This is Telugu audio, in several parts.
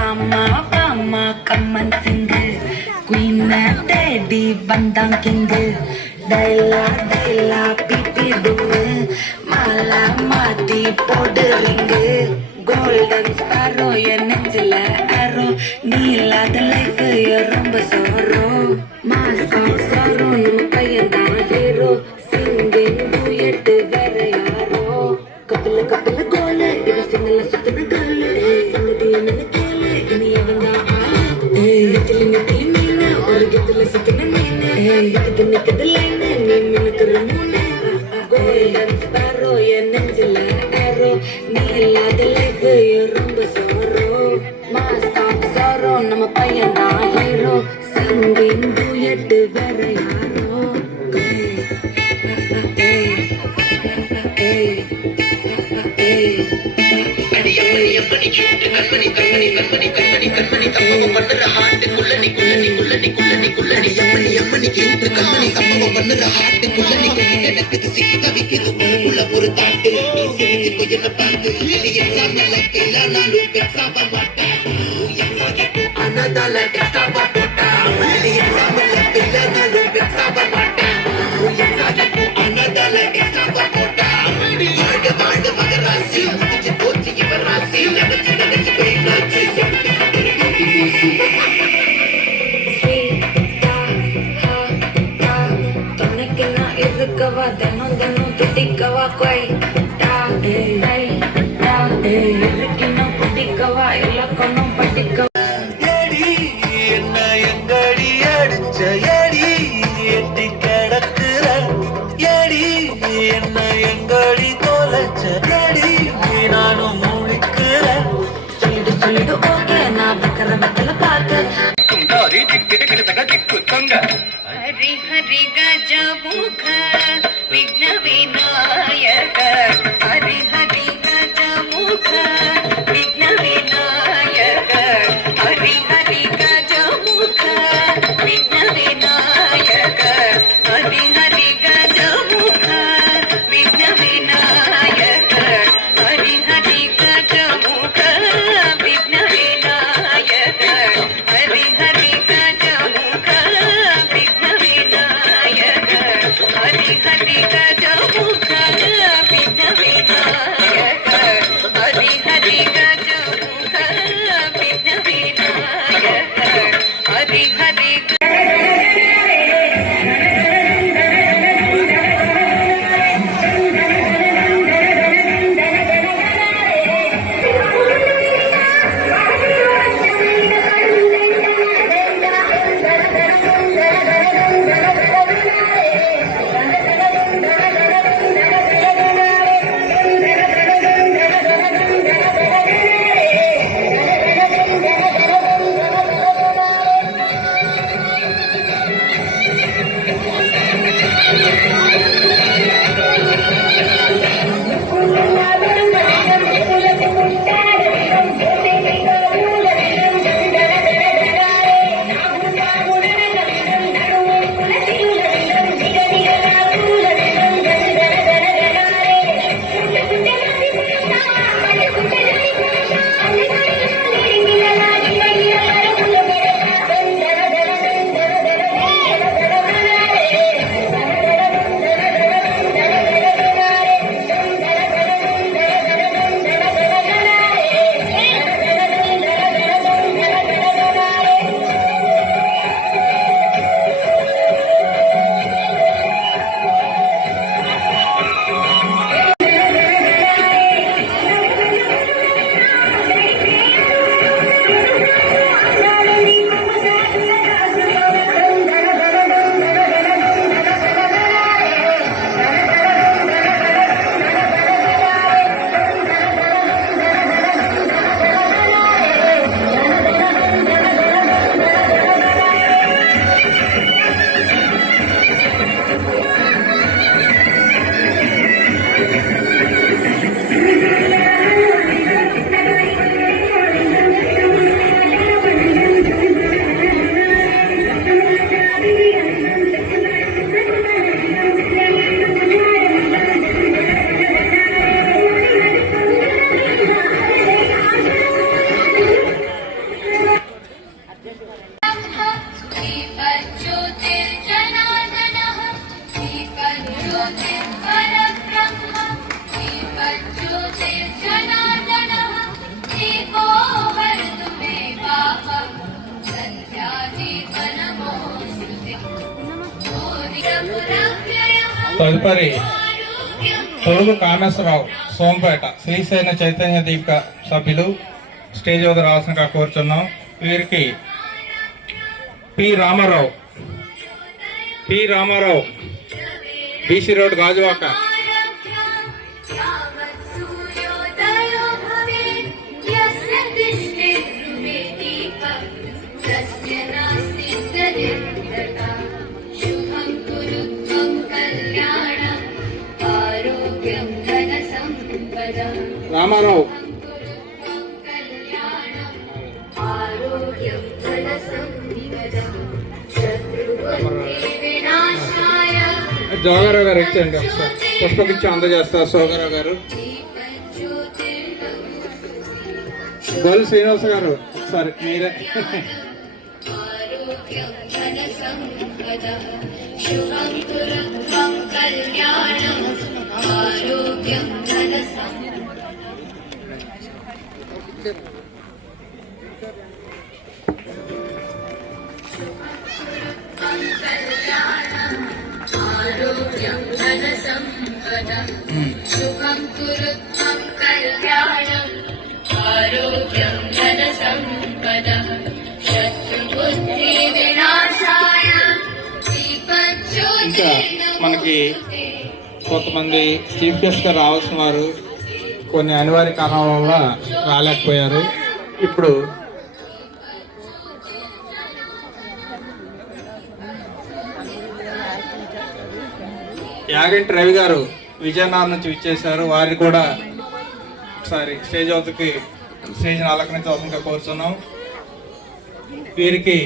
ஆமா பாமா கம்மன் சிங்கு. குயின தேடி வந்தான் கிங்கு. டைலா டைலா பிபி டுங்கு மாலா மாத்தி போடு ரிங்கு. கோல்டன் ஸ்டாரோ என் நெஞ்சில ஆரோ நீ இல்லாத லைஃப் ரொம்ப சோரோ மாஸ்கோ சோறு மாஸ்தான் சாரோ நம்ம பையன் தான் ஹீரோ சிங்கிங் டூயட்டு வேற யாரோ கண்மணி கண்மணி கண்மணி கண்மணி கண்மணி கண்மணி தப்பம் பண்ற ஹாட்டுக்குள்ள நீ குள்ளனி குள்ளனி குள்ளனி எம்மணி எம்மணி கேட்டு கண்மணி சம்பவம் பண்ணுற ஹார்ட் குள்ளனி எனக்கு இது சிக்கி ஒரு தாட்டு நீ சிரிச்சு கொய்யன பாக்கு இது எக்ஸாம் லைஃப் மாட்டேன். அனதால போட்டா இது எக்ஸாம் லைஃப் மாட்டேன். அனதால போட்டா வாழ்க வாழ்க மகராசி. முடிச்சு போச்சு இவர் ராசி நினைச்சு நினைச்சு பெயினாச்சு పిలుతగా దిక్కు దొంగ. హరి హరి గజముఖ విఘ్న వినాయక సోంపేట చైతన్య దీపిక సభ్యులు స్టేజ్ వద్ద రావాల్సిందిగా కోరుచున్నాం. వీరికి P Ramarao P Ramarao BC road Gajuwaka. Ramarao. Jogarao garu ఇచ్చేయండి ఒకసారి. పుష్పకిచ్చి అందజేస్తారు సోగారావు గారు. గోల్ శ్రీనివాస్ గారు సారీ మీరే. కళ్యాణం ఆరోగ్యం కళ్యాణం ఆరోగ్యం ధన సంపద వినాశాయ ఇంకా మనకి కొంతమంది చీఫ్ గెస్ట్గా రావాల్సిన వారు కొన్ని అనివార్య కారణాల వల్ల రాలేకపోయారు. ఇప్పుడు యాగంటి రవి గారు విజయనగరం నుంచి విచ్చేశారు. వారిని కూడా ఒకసారి స్టేజ్ వద్దకి స్టేజ్ అలంకరించవలసిందిగా కోరుతున్నాం. వీరికి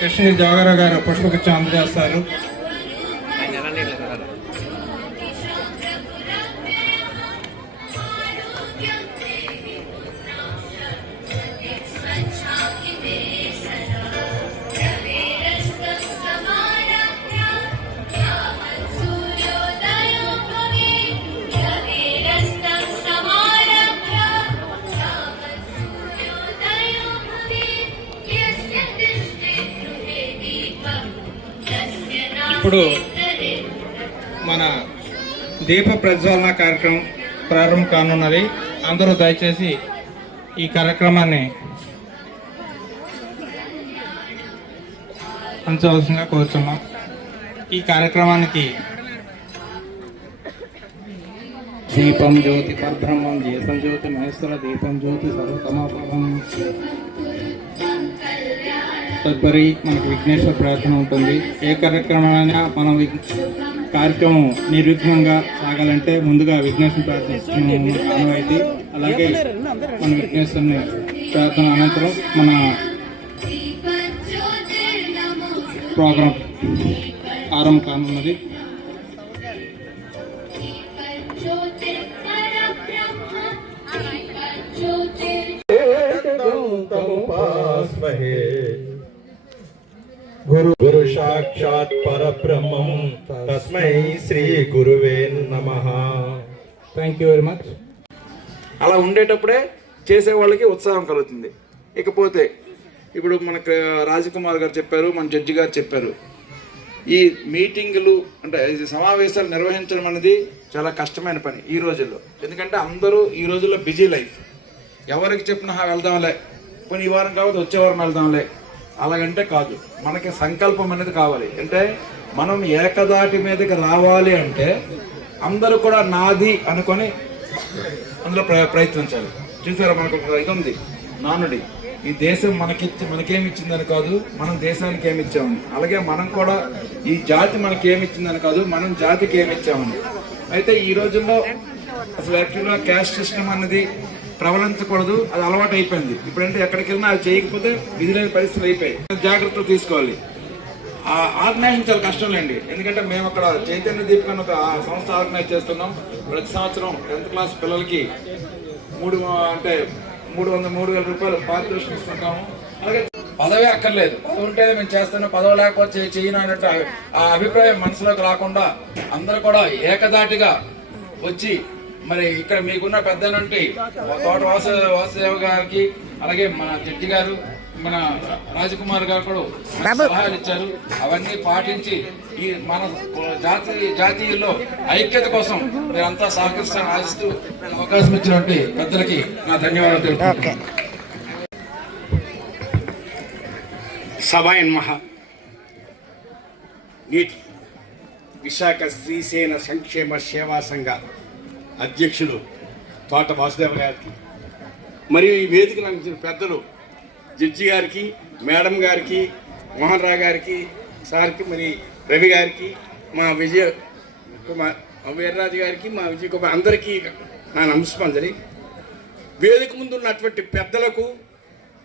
కృష్ణగిరి జవహర్ గారు పుష్పగుచ్చం అందజేస్తారు. ఇప్పుడు మన దీప ప్రజ్వలన కార్యక్రమం ప్రారంభం కానున్నది. అందరూ దయచేసి ఈ కార్యక్రమాన్ని అంచవలసిందిగా కోరుతున్నాం ఈ కార్యక్రమానికి దీపం జ్యోతి పరబ్రహ్మం జీతం జ్యోతి మహేశ్వర దీపం జ్యోతి సర్వతమ తదుపరి మనకు విఘ్నేశ్వర ప్రార్థన ఉంటుంది. ఏ కార్యక్రమాలైనా మనం కార్యక్రమం నిర్విఘ్నంగా సాగాలంటే ముందుగా విఘ్నేశ్వర ప్రార్థిస్తున్నాం ఆనవాయితీ అలాగే మన విఘ్నేశ్వరుని ప్రార్థన అనంతరం మన ప్రోగ్రాం ఆరంభం కానున్నది. గురు గురు సాక్షాత్ పరబ్రహ్మం. తస్మై శ్రీ గురువే నమః. థ్యాంక్ యూ వెరీ మచ్ అలా ఉండేటప్పుడే చేసే వాళ్ళకి ఉత్సాహం కలుగుతుంది. ఇకపోతే ఇప్పుడు మనకు రాజకుమార్ గారు చెప్పారు మన జడ్జి గారు చెప్పారు. ఈ మీటింగులు అంటే సమావేశాలు నిర్వహించడం అనేది చాలా కష్టమైన పని ఈ రోజుల్లో. ఎందుకంటే అందరూ ఈ రోజుల్లో బిజీ లైఫ్. ఎవరికి చెప్పినా "హా, వెళ్దాంలే. కొన్ని ఈ వారం కావచ్చు వచ్చే వారం వెళ్దాంలే. అలాగంటే కాదు. మనకి సంకల్పం అనేది కావాలి. అంటే మనం ఏకదాటి మీదకి రావాలి అంటే అందరూ కూడా నాది అనుకొని అందులో ప్రయ ప్రయత్నించాలి. చూసారా మనకు ఒక ఇది ఉంది. నానుడి. ఈ దేశం మనకిచ్చి మనకేమిచ్చిందని కాదు మనం దేశానికి ఏమిచ్చామని అలాగే మనం కూడా ఈ జాతి మనకి ఏమి ఇచ్చిందని కాదు మనం జాతికి ఏమి ఇచ్చామని. అయితే ఈ రోజుల్లో అసలు యాక్చువల్గా క్యాస్ట్ సిస్టమ్ అనేది ప్రబలించకూడదు అది అలవాటు అయిపోయింది. ఇప్పుడంటే ఎక్కడికెళ్ళినా అది చేయకపోతే విధి లేని పరిస్థితులు అయిపోయాయి. జాగ్రత్తలు తీసుకోవాలి. ఆ ఆర్గనైజేషన్ చాలా కష్టం లేండి. ఎందుకంటే మేము అక్కడ చైతన్య దీపిక అని ఒక సంస్థ ఆర్గనైజ్ చేస్తున్నాం. ప్రతి సంవత్సరం టెన్త్ క్లాస్ పిల్లలకి మూడు అంటే మూడు వందల మూడు వేల రూపాయలు పారితోషికం ఇస్తుంటాము. అలాగే పదవి అక్కర్లేదు. పదవి ఉంటేనే మేము చేస్తాను పదవి లేకపోతే చేయను అన్నట్టు ఆ- ఆ అభిప్రాయం మనసులోకి రాకుండా అందరూ కూడా ఏకదాటిగా వచ్చి మరి ఇక్కడ మీకున్న పెద్ద నుండి తోట వాసు వాసుదేవ గారికి అలాగే మన జడ్జి గారు మన రాజకుమార్ గారు కూడా సలహాలు ఇచ్చారు. అవన్నీ పాటించి ఈ మన జాతీయ జాతీయుల్లో ఐక్యత కోసం మీరంతా సహకరిస్తారని ఆశిస్తూ అవకాశం ఇచ్చినటువంటి పెద్దలకి నా ధన్యవాదాలు తెలుపుతున్నాను సభాయ నమః నేటి విశాఖ శ్రీసేన సంక్షేమ సేవా సంఘ అధ్యక్షులు తోట వాసుదేవ గారికి మరియు ఈ వేదికను అందించిన పెద్దలు జడ్జి గారికి మేడం గారికి మోహన్ రావు గారికి సార్కి మరి రవి గారికి మా విజయ కుమార్ వీర్రాజు గారికి మా విజయ కుమార్ అందరికీ నా నమస్కారం వేదిక ముందు ఉన్నటువంటి పెద్దలకు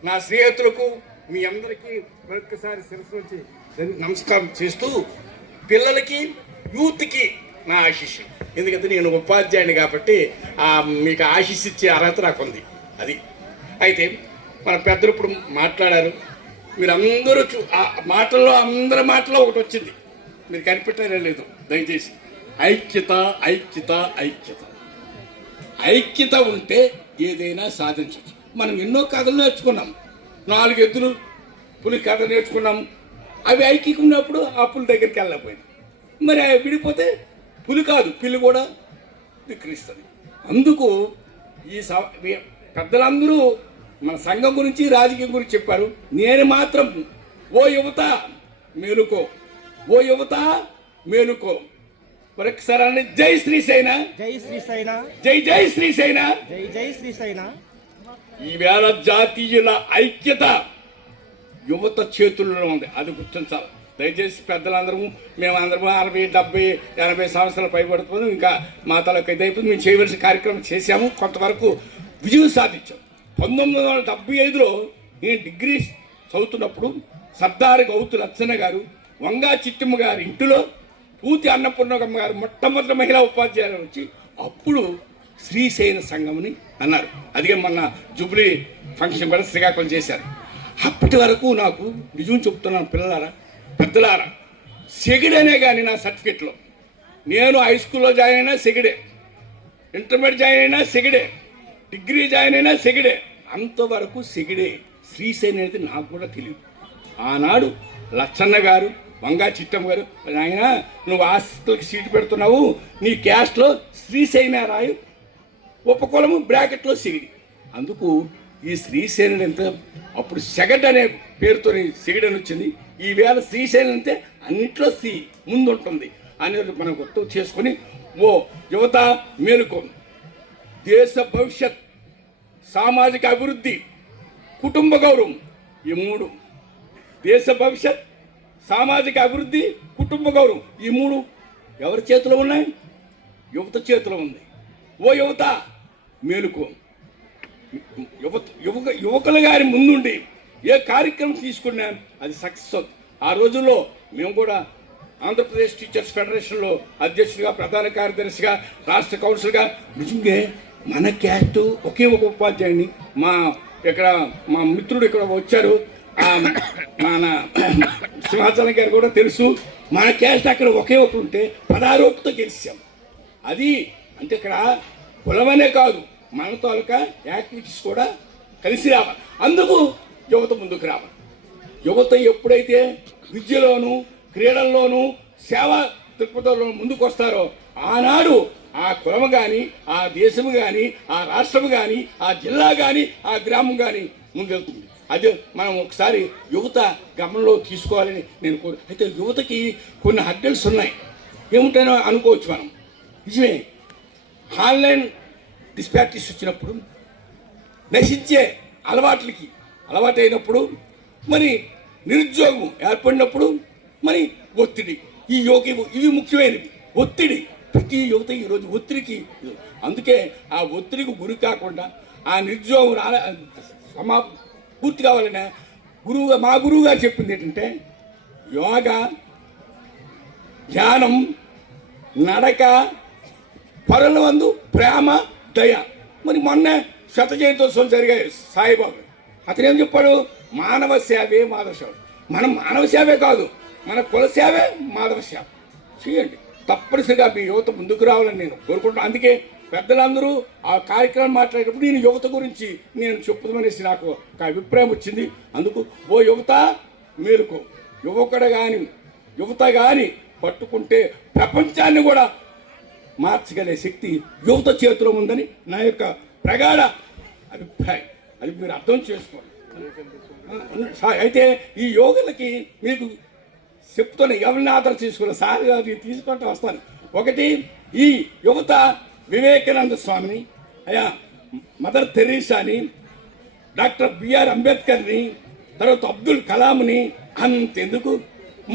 నా స్నేహితులకు మీ అందరికీ మరొకసారి శిరస్సు వచ్చి నమస్కారం చేస్తూ పిల్లలకి యూత్కి నా ఆశిష్యం ఎందుకంటే నేను ఉపాధ్యాయుని కాబట్టి మీకు ఆశీస్సు ఇచ్చే అర్హత నాకు ఉంది అది. అయితే మన పెద్దలు ఇప్పుడు మాట్లాడారు. మీరు అందరూ చూ మాటల్లో అందరి మాటలో ఒకటి వచ్చింది. మీరు కనిపెట్టారే లేదు దయచేసి. ఐక్యత ఐక్యత ఐక్యత. ఐక్యత ఉంటే ఏదైనా సాధించవచ్చు మనం ఎన్నో కథలు నేర్చుకున్నాం. నాలుగు ఎద్దులు పులి కథ నేర్చుకున్నాం. అవి ఐక్యకున్నప్పుడు ఆ పులి దగ్గరికి వెళ్ళకపోయింది మరి అవి విడిపోతే పులి కాదు పిల్లి కూడా విక్రిస్తుంది అందుకు ఈ స- పెద్దలందరూ మన సంఘం గురించి రాజకీయం గురించి చెప్పారు. నేను మాత్రం ఓ యువత మేలుకో ఓ యువత మేలుకో. మరొకసారి జై శ్రీసేన జై శ్రీశైన జై జై శ్రీసేన జై జై శ్రీశైన ఈవేళ జాతీయుల ఐక్యత యువత చేతుల్లో ఉంది. అది గుర్తించాలి. దయచేసి పెద్దలందరము మేము అందరము అరవై డెబ్బై ఎనభై సంవత్సరాలు పైబడుతుంది ఇంకా మా తలకు ఇదైపోయింది మేము చేయవలసిన కార్యక్రమం చేశాము. కొంతవరకు విజయం సాధించాం. పంతొమ్మిది వందల డెబ్బై ఐదులో నేను డిగ్రీ చదువుతున్నప్పుడు సర్దార్ గౌతు లచ్చన్న గారు వంగా చిట్టమ్మ గారి ఇంటిలో పూతి అన్నపూర్ణకమ్మ గారు మొట్టమొదటి మహిళా ఉపాధ్యాయులు వచ్చి అప్పుడు శ్రీశైన సంఘంని అన్నారు. అదిగే మొన్న జూబ్లీ ఫంక్షన్ కూడా శ్రీకాకుళం చేశారు. అప్పటి వరకు నాకు నిజం చెప్తున్నాను పిల్లలారా పెద్దలారా సెగిడనే కానీ నా సర్టిఫికెట్లో. నేను హై స్కూల్లో జాయిన్ అయినా సెగిడే. ఇంటర్మీడియట్ జాయిన్ అయినా సెగిడే. డిగ్రీ జాయిన్ అయినా సెగిడే. అంతవరకు సెగిడే. శ్రీశైన్ అనేది నాకు కూడా తెలియదు. ఆనాడు లచ్చన్న గారు వంగా చిట్టమ్మ గారు ఆయన నువ్వు హాస్టల్కి సీటు పెడుతున్నావు. నీ క్యాస్ట్లో శ్రీశైన రాయు. ఉపకులము బ్రాకెట్లో సిగిడి. అందుకు ఈ శ్రీశైలం ఎంత? అప్పుడు సెగడ్ అనే పేరుతో సిగిడని వచ్చింది. ఈ వేళ శ్రీశైలం అంటే అన్నిట్లో సి ముందు ఉంటుంది అనేది మనం గుర్తు చేసుకొని ఓ యువత మేలుకో. దేశ భవిష్యత్ సామాజిక అభివృద్ధి కుటుంబ గౌరవం ఈ మూడు. దేశ భవిష్యత్ సామాజిక అభివృద్ధి కుటుంబ గౌరవం ఈ మూడు ఎవరి చేతిలో ఉన్నాయి? యువత చేతిలో ఉంది. ఓ యువత మేలుకో. యువత యువక యువకుల గారి ముందుండి ఏ కార్యక్రమం తీసుకున్నా అది సక్సెస్ అవుతుంది. ఆ రోజుల్లో మేము కూడా ఆంధ్రప్రదేశ్ టీచర్స్ ఫెడరేషన్లో అధ్యక్షుడిగా ప్రధాన కార్యదర్శిగా రాష్ట్ర కౌన్సిల్గా నిజంగా మన క్యాస్ట్ ఒకే ఒక ఉపాధ్యాయుని. మా ఇక్కడ మా మిత్రుడు ఇక్కడ వచ్చారు. మన సింహాచలం గారు కూడా తెలుసు. మన క్యాస్ట్ అక్కడ ఒకే ఒకరు ఉంటే పదారోపుతో గెలిచాం. అది అంటే ఇక్కడ కులమనే కాదు. మన తాలూకా యాక్టివిటీస్ కూడా కలిసి రావాలి. అందుకు యువత ముందుకు రావాలి. యువత ఎప్పుడైతే విద్యలోను క్రీడల్లోనూ సేవా దృక్పథంలో ముందుకు వస్తారో ఆనాడు ఆ కులం కానీ ఆ దేశము కానీ ఆ రాష్ట్రం కానీ ఆ జిల్లా కానీ ఆ గ్రామం కానీ ముందెళ్తుంది అదే మనం ఒకసారి యువత గమనంలో తీసుకోవాలని నేను కోరు అయితే యువతకి కొన్ని హడ్డల్స్ ఉన్నాయి. ఏముంటాయో అనుకోవచ్చు మనం. నిజమే. ఆన్లైన్ డిస్పాక్టిస్ వచ్చినప్పుడు నశించే అలవాట్లకి అలవాటు అయినప్పుడు మరి నిరుద్యోగం ఏర్పడినప్పుడు మరి ఒత్తిడి. ఈ యోగ ఇవి ముఖ్యమైనవి. ఒత్తిడి. ప్రతి యువత ఈరోజు ఒత్తిడికి అందుకే ఆ ఒత్తిడికి గురి కాకుండా ఆ నిరుద్యోగం రా సమా పూర్తి కావాలనే గురువుగా మా గురువుగా చెప్పింది ఏంటంటే యోగా ధ్యానం నడక పరుల వందు ప్రేమ దయ. మరి మొన్న శత జయంతోత్సవం జరిగాయి. సాయిబాబు. అతను ఏం చెప్పాడు? మానవ సేవే మాధవ సేవ మనం మానవ సేవే కాదు. మన కుల సేవే మాధవ సేవ చేయండి. తప్పనిసరిగా మీ యువత ముందుకు రావాలని నేను కోరుకుంటున్నాను. అందుకే పెద్దలందరూ ఆ కార్యక్రమం మాట్లాడేటప్పుడు నేను యువత గురించి నేను చెప్పుదామనేసి నాకు ఒక అభిప్రాయం వచ్చింది. అందుకు ఓ యువత మేలుకో. యువకుడు కానీ యువత కానీ పట్టుకుంటే ప్రపంచాన్ని కూడా మార్చగలే శక్తి యువత చేతిలో ఉందని నా యొక్క ప్రగాఢ అభిప్రాయం. అది మీరు అర్థం చేసుకోండి. అయితే ఈ యోగులకి మీకు చెప్తున్న ఎవరిని ఆధారం తీసుకున్న సార్ గారిని తీసుకుంటూ వస్తాను. ఒకటి ఈ యువత వివేకానంద స్వామిని అయా మదర్ తెరీసాని డాక్టర్ బిఆర్ అంబేద్కర్ని తర్వాత అబ్దుల్ కలాంని అంతెందుకు?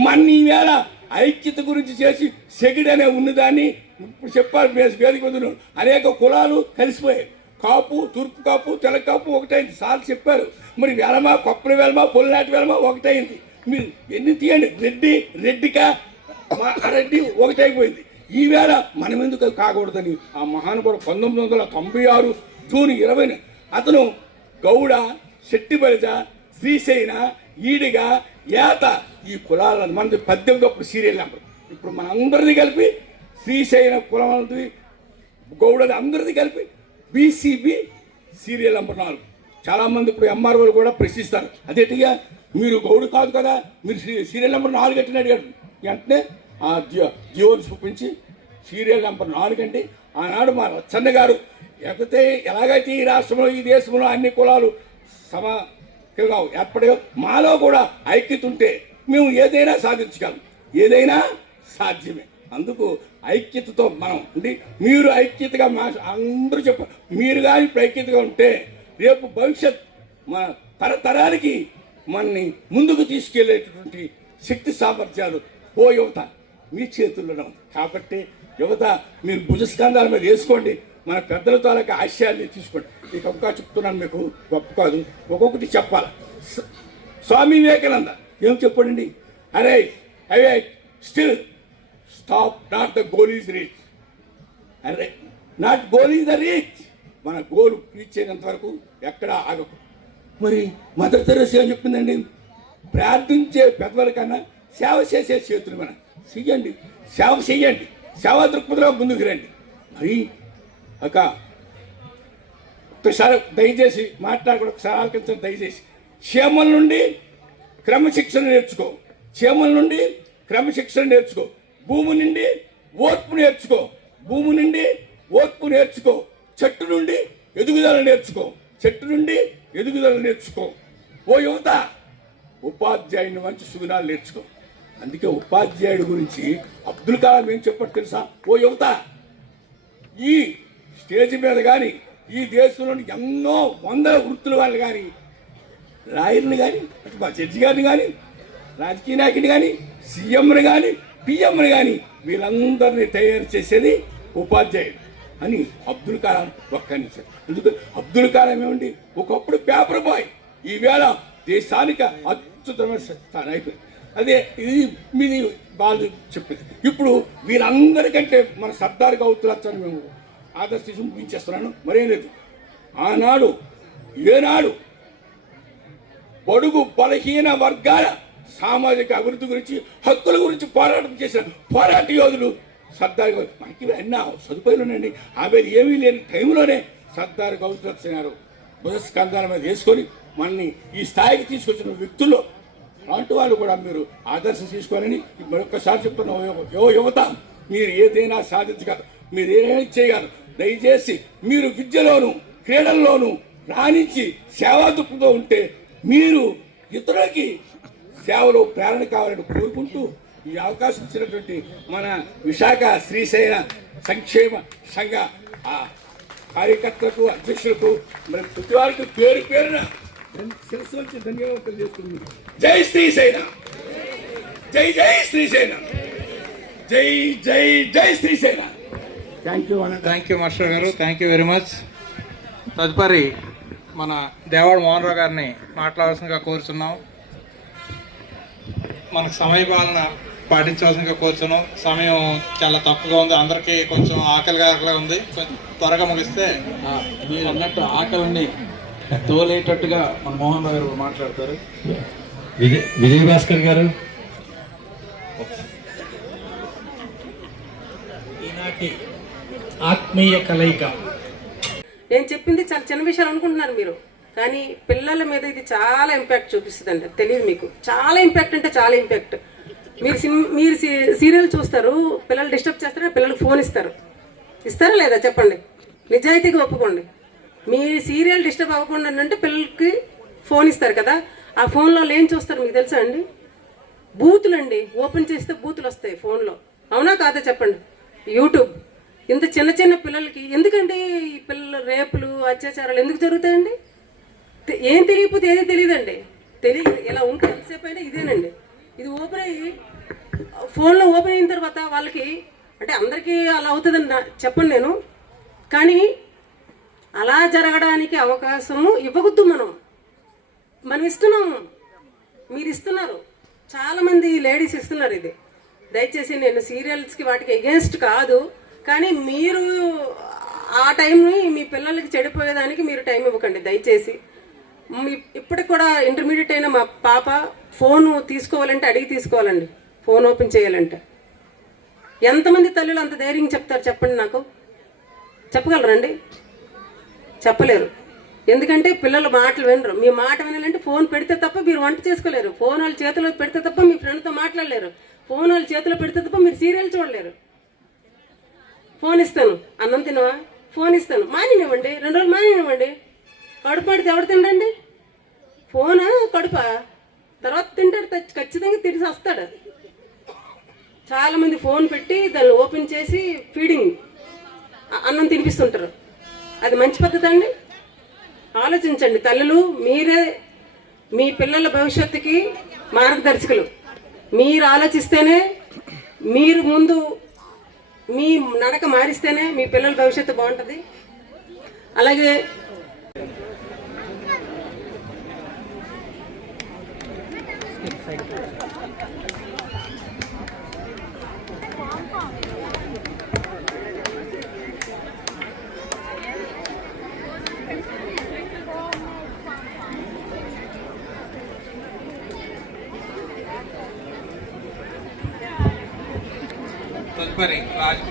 మన ఈవేళ ఐక్యత గురించి చేసి సెగిడనే అనే ఉన్నదాన్ని ఇప్పుడు చెప్పారు వేదిక వేదిక మీద అనేక కులాలు కలిసిపోయాయి. కాపు తూర్పు కాపు తెల్ల కాపు ఒకటైంది. సార్ చెప్పారు మరి వేలమా కొప్పల వేలమా పొల్లాటి వేలమా ఒకటైంది. మీరు ఎన్ని తీయండి? రెడ్డి రెడ్డికా రెడ్డి ఒకటైపోయింది. ఈవేళ మనం ఎందుకు కాకూడదని? ఆ మహానుభావుడు పంతొమ్మిది వందల తొంభై ఆరు జూన్ ఇరవై అతను గౌడ శెట్టిబలిజ శ్రీశైన ఈడిగా ఏత ఈ కులాలను మనది పద్దెనిమిది అప్పుడు సీరియల్ నెంబర్ ఇప్పుడు మన కలిపి శ్రీశైల కులం గౌడది అందరిది కలిపి బీసీబీ సీరియల్ నెంబర్ నాలుగు. చాలామంది ఇప్పుడు ఎంఆర్ఓలు కూడా ప్రశ్నిస్తారు. అదేటిగా మీరు గౌడు కాదు కదా మీరు సీరియల్ నెంబర్ నాలుగు ఎట్టిన అడిగాడు వెంటనే ఆ జియో జియోని చూపించి సీరియల్ నెంబర్ నాలుగు అంటే ఆనాడు మా రచ్చన్న గారు లేకపోతే ఎలాగైతే ఈ రాష్ట్రంలో ఈ దేశంలో అన్ని కులాలు సమగ్రంగా ఏర్పడే మాలో కూడా ఐక్యత ఉంటే మేము ఏదైనా సాధించగలం. ఏదైనా సాధ్యమే. అందుకు ఐక్యతతో మనం ఉండి మీరు ఐక్యతగా మా అందరూ చెప్ప మీరు కానీ ఇప్పుడు ఐక్యతగా ఉంటే రేపు భవిష్యత్ మన తరతరానికి మనని ముందుకు తీసుకెళ్ళేటటువంటి శక్తి సామర్థ్యాలు ఓ యువత మీ చేతుల్లో కాబట్టి యువత మీరు భుజస్కంధాల మీద వేసుకోండి మన పెద్దల తాలూకా ఆశయాల్ని తీసుకోండి. ఇక ఒక్క చెప్తున్నాను మీకు గొప్ప కాదు. ఒక్కొక్కటి చెప్పాలి. స్వామి వివేకానంద ఏం చెప్పండి అరే awake still stop not the goal is reach అరే not goal is the reach మన గోల్ రీచ్ అయినంత వరకు ఎక్కడ ఆగకు. మరి మదర్ తెరస్ ఏం చెప్పిందండి? ప్రార్థించే పెద్దల కన్నా సేవ చేసే చేతులు మన. చెయ్యండి. సేవ చెయ్యండి. సేవా దృక్పథంలో ముందుకు రండి. మరి ఒక ఒకసారి దయచేసి మాట్లాడకుండా ఒకసారి ఆలకించండి దయచేసి. క్షేమం నుండి క్రమశిక్షణ నేర్చుకో. క్షేమం నుండి క్రమశిక్షణ నేర్చుకో. భూమి నుండి ఓర్పు నేర్చుకో. భూమి నుండి ఓర్పు నేర్చుకో. చెట్టు నుండి ఎదుగుదల నేర్చుకో. చెట్టు నుండి ఎదుగుదల నేర్చుకో. ఓ యువత ఉపాధ్యాయుని మంచి సుగుణాలు నేర్చుకో. అందుకే ఉపాధ్యాయుడి గురించి అబ్దుల్ కలాం ఏం చెప్పాడు తెలుసా? ఓ యువత ఈ స్టేజ్ మీద కానీ ఈ దేశంలోని ఎన్నో వందల వృత్తుల వాళ్ళు కానీ లాయర్ని కానీ మా జడ్జి గారిని కానీ రాజకీయ నాయకుని కానీ సీఎంని కానీ పిఎంని కానీ వీళ్ళందరినీ తయారు చేసేది ఉపాధ్యాయుడు అని అబ్దుల్ కలాం ఒక్కనిచ్చారు ఎందుకు అబ్దుల్ కలాం ఏమండి? ఒకప్పుడు పేపర్ బాయ్. ఈవేళ దేశానికి అద్భుతమైన స్థానం అయిపోయింది. అదే ఇది మీది వాళ్ళు చెప్పింది. ఇప్పుడు వీళ్ళందరికంటే మన సర్దార్ గౌతులచ్చని మేము ఆదర్శ చూపించేస్తున్నాను మరేం లేదు. ఆనాడు ఏనాడు బడుగు బలహీన వర్గాల సామాజిక అభివృద్ధి గురించి హక్కుల గురించి పోరాటం చేసిన పోరాట యోధులు సర్దార్ మనకి అన్న సదుపాయాలు ఉన్నాయండి. ఆమె ఏమీ లేని టైంలోనే సర్దార్ గౌతమ్ గారు బుధస్కంధాల మీద వేసుకొని మనని ఈ స్థాయికి తీసుకొచ్చిన వ్యక్తులు అలాంటి వాళ్ళు కూడా మీరు ఆదర్శం తీసుకోవాలని మరొకసారి చెప్తున్న ఓ యువ- యువత మీరు ఏదైనా సాధించగలరు మీరు ఏదైనా చేయగలరు దయచేసి మీరు విద్యలోను క్రీడల్లోనూ రాణించి సేవాదుపుతో ఉంటే మీరు ఇతరులకి సేవలో ప్రేరణ కావాలని కోరుకుంటూ ఈ అవకాశం ఇచ్చినటువంటి మన విశాఖ శ్రీశైల సంక్షేమ సంఘ ఆ కార్యకర్తలకు అధ్యక్షులకు మరి ప్రతి వారికి పేరు పేరున శిరస్సు వచ్చి ధన్యవాదాలు తెలియజేస్తున్నాను. జై శ్రీశైల! జై జై శ్రీశైల! జై జై జై Srisaila! Thank you thank you master garu thank you very much తదుపరి మన దేవాడ మోహన్ రావు గారిని మాట్లాడాల్సిందిగా కోరుచున్నాం. మనకు సమయ పాలన పాటించవలసిందిగా కోరుచున్నాం. సమయం చాలా తక్కువగా ఉంది. అందరికీ కొంచెం ఆకలిగా ఆకలిగా ఉంది. కొంచెం త్వరగా ముగిస్తే మీరు అన్నట్టు ఆకలిని తోలేటట్టుగా మన మోహన్ గారు మాట్లాడతారు. విజయ్ విజయ్ భాస్కర్ గారు? ఈనాటి ఆత్మీయ కలయిక. నేను చెప్పింది? చాలా చిన్న విషయాలు అనుకుంటున్నారు మీరు. కానీ పిల్లల మీద ఇది చాలా ఇంపాక్ట్ చూపిస్తుందండి తెలియదు మీకు. చాలా ఇంపాక్ట్ అంటే చాలా ఇంపాక్ట్ మీరు సిమ్ మీరు సీరియల్ చూస్తారు పిల్లలు డిస్టర్బ్ చేస్తారా పిల్లలకు ఫోన్ ఇస్తారు? ఇస్తారా లేదా? చెప్పండి. నిజాయితీగా ఒప్పుకోండి. మీ సీరియల్ డిస్టర్బ్ అవ్వకుండా అంటే పిల్లలకి ఫోన్ ఇస్తారు కదా. ఆ ఫోన్లో ఏం చూస్తారు మీకు తెలుసా అండి? బూతులు అండి ఓపెన్ చేస్తే బూతులు వస్తాయి ఫోన్లో అవునా కాదా చెప్పండి? యూట్యూబ్. ఇంత చిన్న చిన్న పిల్లలకి ఎందుకండి ఈ పిల్లల రేపులు అత్యాచారాలు ఎందుకు జరుగుతాయండి? ఏం తెలియకపోతే ఏది తెలియదండి. తెలియదు ఇలా ఉంటే ఎంతసేపు అయినా ఇదేనండి. ఇది ఓపెన్ అయ్యి ఫోన్లో ఓపెన్ అయిన తర్వాత వాళ్ళకి అంటే అందరికీ అలా అవుతుందని చెప్పను నేను. కానీ అలా జరగడానికి అవకాశము ఇవ్వకూడదు మనం. మనం ఇస్తున్నాము మీరు ఇస్తున్నారు. చాలామంది లేడీస్ ఇస్తున్నారు ఇది. దయచేసి నేను సీరియల్స్కి వాటికి ఎగేన్స్ట్ కాదు. కానీ మీరు ఆ టైంని మీ పిల్లలకి చెడిపోయేదానికి మీరు టైం ఇవ్వకండి. దయచేసి. ఇప్పటికి కూడా ఇంటర్మీడియట్ అయిన మా పాప ఫోన్ తీసుకోవాలంటే అడిగి తీసుకోవాలండి. ఫోన్ ఓపెన్ చేయాలంటే. ఎంతమంది తల్లులు అంత ధైర్యం చెప్తారు చెప్పండి నాకు? చెప్పగలరండి చెప్పలేరు. ఎందుకంటే పిల్లలు మాటలు వినరు. మీ మాట వినాలంటే ఫోన్ పెడితే తప్ప మీరు వంట చేసుకోలేరు. ఫోన్ వాళ్ళ చేతిలో పెడితే తప్ప మీ ఫ్రెండ్తో మాట్లాడలేరు. ఫోన్ వాళ్ళ చేతిలో పెడితే తప్ప మీరు సీరియల్ చూడలేరు. ఫోన్ ఇస్తాను. అన్నం తినవా? ఫోన్ ఇస్తాను. మానినివ్వండి. రెండు రోజులు మానినివ్వండి. కడుపు పడితే ఎవడు తిండండి? ఫోన్ కడుప? తర్వాత తింటాడు ఖచ్చితంగా తిరిగి వస్తాడు. చాలా మంది ఫోన్ పెట్టి దాన్ని ఓపెన్ చేసి ఫీడింగ్ అన్నం తినిపిస్తుంటారు. అది మంచి పద్ధతి అండి? ఆలోచించండి తల్లులు మీరే మీ పిల్లల భవిష్యత్తుకి మార్గదర్శకులు. మీరు ఆలోచిస్తేనే మీరు ముందు మీ నడక మారిస్తేనే మీ పిల్లల భవిష్యత్తు బాగుంటుంది. అలాగే తదుపరి రాజ్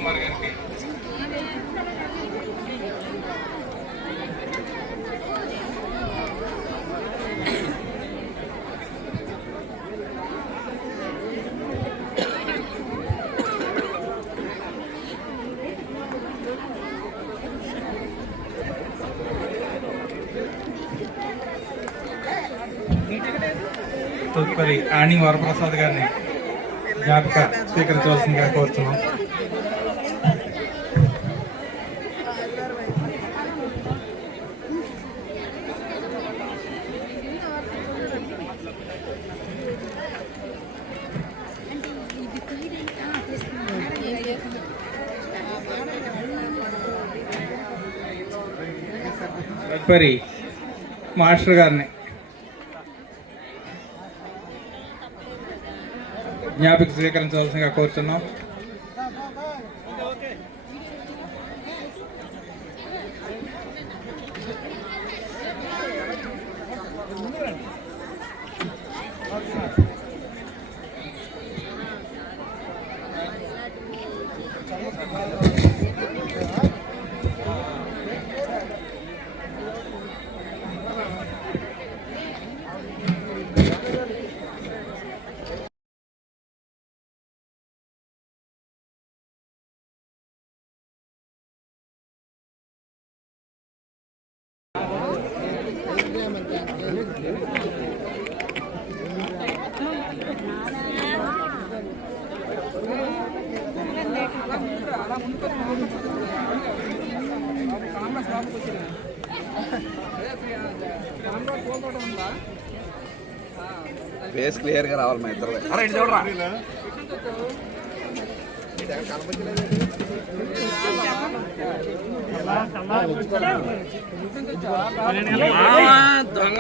మరి ఆని వరప్రసాద్ గారిని జ్ఞాపిక స్వీకరించవలసిందిగా కోరుతున్నాం. మరి మాస్టర్ గారిని జ్ఞాపిక స్వీకరించవలసిందిగా కోరుతున్నాం ఫేస్ క్లియర్గా రావాలి మా ఇద్దరు దొంగ